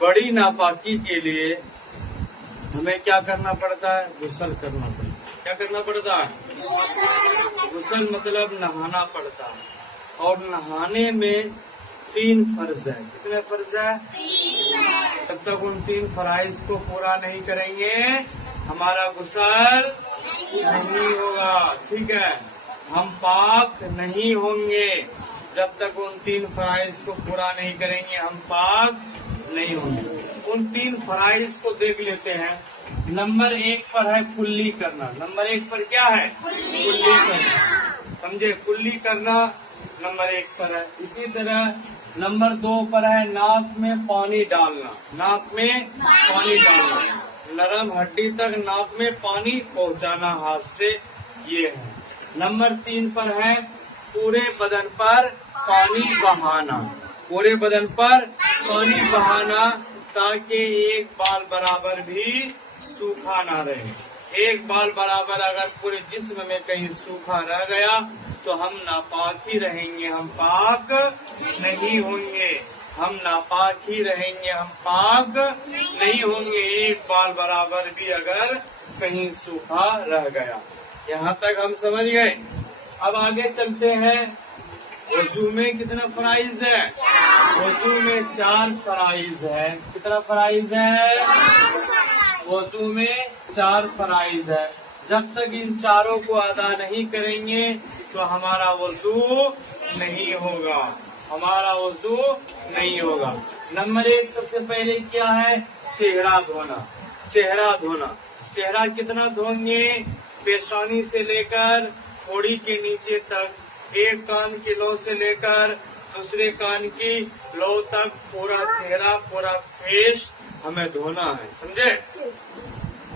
बड़ी नापाकी के लिए हमें क्या करना पड़ता है? गुस्ल करना पड़ता है। क्या करना पड़ता है? गुस्ल मतलब नहाना पड़ता है। और नहाने में 3 फर्ज है। कितने फर्ज है? जब तक उन 3 फराइज को पूरा नहीं करेंगे हमारा गुस्ल नहीं होगा। ठीक है, हम पाक नहीं होंगे। जब तक उन 3 फराइज को पूरा नहीं करेंगे हम पाक नहीं होंगे। उन 3 फराइज को देख लेते हैं। नंबर 1 पर है कुल्ली करना। नंबर 1 पर क्या है? कुल्ली करना। समझे? कुल्ली करना नंबर 1 पर है। इसी तरह नंबर 2 पर है नाक में पानी डालना। नाक में पानी डालना, नरम हड्डी तक नाक में पानी पहुंचाना हाथ से, ये है। नंबर 3 पर है पूरे बदन पर पानी बहाना। पूरे बदन पर पानी बहाना ताकि एक बाल बराबर भी सूखा ना रहे। एक बाल बराबर अगर पूरे जिस्म में कहीं सूखा रह गया तो हम नापाक ही रहेंगे, हम पाक नहीं होंगे। हम नापाक ही रहेंगे, हम पाक नहीं होंगे एक बाल बराबर भी अगर कहीं सूखा रह गया। यहाँ तक हम समझ गए। अब आगे चलते हैं। वजू में कितना फराइज है? वजू में 4 फराइज है। कितना फराइज है? वजू में 4 फराइज है। जब तक इन चारों को अदा नहीं करेंगे तो हमारा वजू नहीं होगा, हमारा वजू नहीं होगा। नंबर 1 सबसे पहले क्या है? चेहरा धोना। चेहरा धोना, चेहरा कितना धोएंगे? पेशानी से लेकर थोड़ी के नीचे तक, एक कान की लो से लेकर दूसरे कान की लो तक पूरा चेहरा, पूरा फेस हमें धोना है। समझे?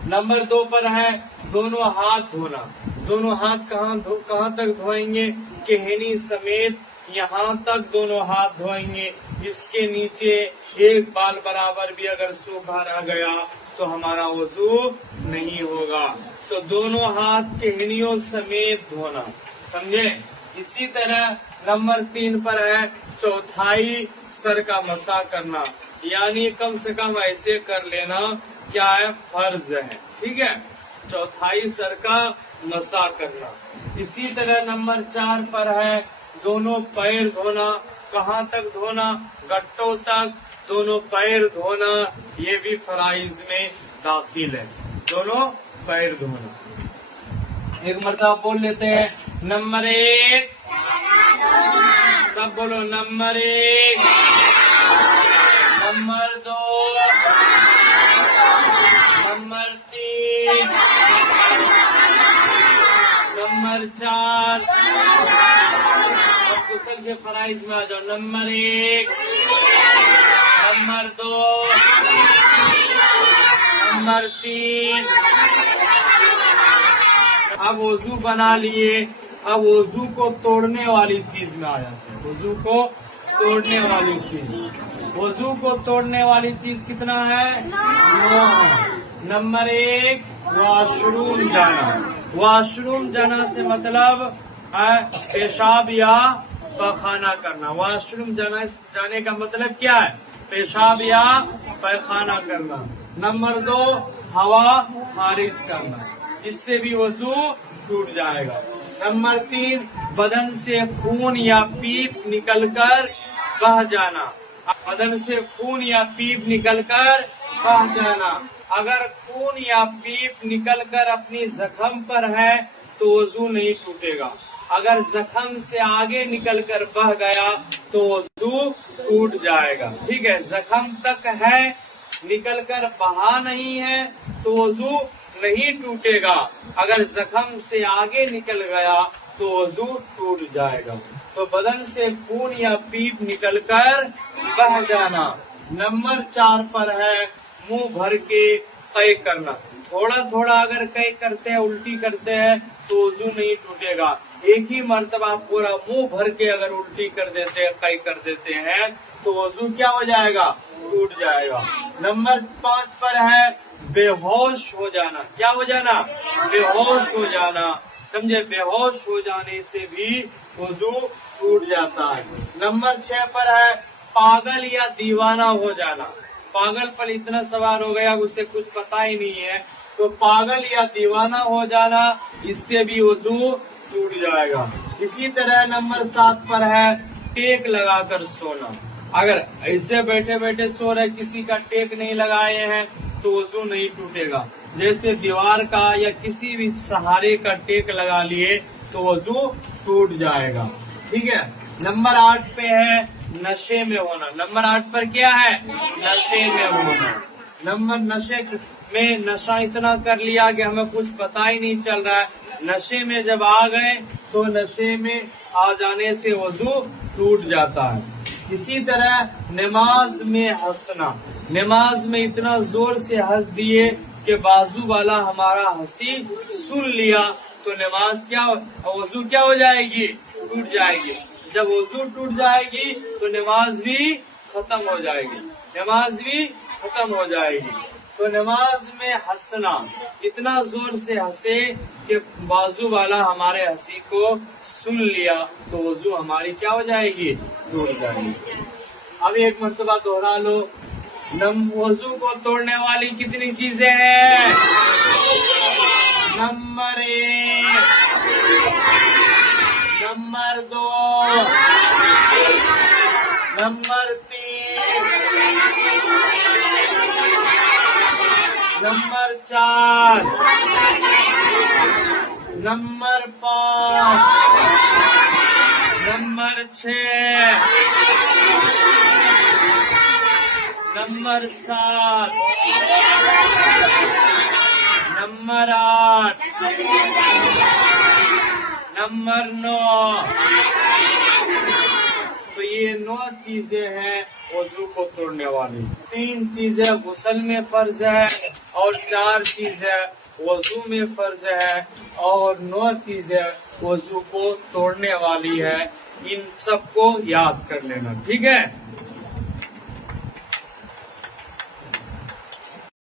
नंबर 2 पर है दोनों हाथ धोना। दोनों हाथ कहाँ तक धोएंगे? केहनी समेत यहाँ तक दोनों हाथ धोएंगे। इसके नीचे एक बाल बराबर भी अगर सूखा रह गया तो हमारा वजू नहीं होगा। तो दोनों हाथ केहनियों समेत धोना। समझे? इसी तरह नंबर 3 पर है चौथाई सर का मसा करना, यानी कम से कम ऐसे कर लेना, क्या है? फर्ज है। ठीक है, चौथाई सर का मसा करना। इसी तरह नंबर 4 पर है दोनों पैर धोना। कहाँ तक धोना? गट्टों तक दोनों पैर धोना, ये भी फराइज में दाखिल है। दोनों पैर धोना। एक मरतबा बोल लेते हैं। नंबर 1, सब बोलो। Number 1, number 2, number 3, number 4। अब गुस्ल के फराइज में आ जाओ। Number 1, number 2, number 3। अब वजू बना लिए। अब वजू को तोड़ने वाली चीज में आ जाते हैं। वजू को तोड़ने वाली चीज, वजू को तोड़ने वाली चीज कितना है? 9 है। नंबर 1 वॉशरूम जाना। वॉशरूम जाना से मतलब पेशाब या पैखाना करना। वॉशरूम जाने का मतलब क्या है? पेशाब या पैखाना करना। नंबर 2 हवा खारिज करना, जिससे भी वजू टूट जाएगा। नंबर 3 बदन से खून या पीप निकलकर बह जाना। बदन से खून या पीप निकलकर बह जाना। अगर खून या पीप निकलकर अपनी जख्म पर है तो वजू नहीं टूटेगा। अगर जख्म से आगे निकलकर बह गया तो वजू टूट जाएगा। ठीक है, जख्म तक है, निकलकर बहा नहीं है तो वजू नहीं टूटेगा। अगर जख्म से आगे निकल गया तो वजू टूट जाएगा। तो बदन से खून या पीप निकलकर बह जाना। नंबर 4 पर है मुंह भर के कै करना। थोड़ा थोड़ा अगर कै करते हैं, उल्टी करते हैं तो वजू नहीं टूटेगा। एक ही मर्तबा पूरा मुंह भर के अगर उल्टी कर देते हैं, कै कर देते हैं तो वजू क्या हो जाएगा? टूट जाएगा। नंबर 5 पर है बेहोश हो जाना। क्या हो जाना? बेहोश हो जाना। समझे? बेहोश हो जाने से भी वजू टूट जाता है। नंबर 6 पर है पागल या दीवाना हो जाना। पागल पर इतना सवार हो गया उसे कुछ पता ही नहीं है, तो पागल या दीवाना हो जाना, इससे भी वजू टूट जाएगा। इसी तरह नंबर 7 पर है टेक लगाकर सोना। अगर ऐसे बैठे बैठे सो रहे, किसी का टेक नहीं लगाए हैं, तो वजू नहीं टूटेगा। जैसे दीवार का या किसी भी सहारे का टेक लगा लिए तो वजू टूट जाएगा। ठीक है। नंबर 8 पे है नशे में होना। नंबर 8 पर क्या है? नशे में होना। नशे में नशा इतना कर लिया कि हमें कुछ पता ही नहीं चल रहा है। नशे में जब आ गए तो नशे में आ जाने से वजू टूट जाता है। इसी तरह नमाज में हंसना। नमाज में इतना जोर से हंस दिए कि बाजू वाला हमारा हंसी सुन लिया, तो नमाज क्या, वजू क्या हो जाएगी? टूट जाएगी। जब वजू टूट जाएगी तो नमाज भी खत्म हो जाएगी। नमाज भी खत्म हो जाएगी। तो नमाज में हंसना, इतना जोर से हंसे कि बाजू वाला हमारे हंसी को सुन लिया, तो वजू हमारी क्या हो जाएगी? टूट जाएगी। अब एक मर्तबा दोहरा लो। वजू को तोड़ने वाली कितनी चीजें हैं? Number 1, number 2, number 3, number 4, number 5, number 6, number 7, number 8, number 9। तो ये 9 चीजें हैं वजू को तोड़ने वाली। 3 चीजें गुस्ल में फर्ज है और 4 चीजें वजू में फर्ज है और 9 चीजें वजू को तोड़ने वाली है। इन सबको याद कर लेना। ठीक है।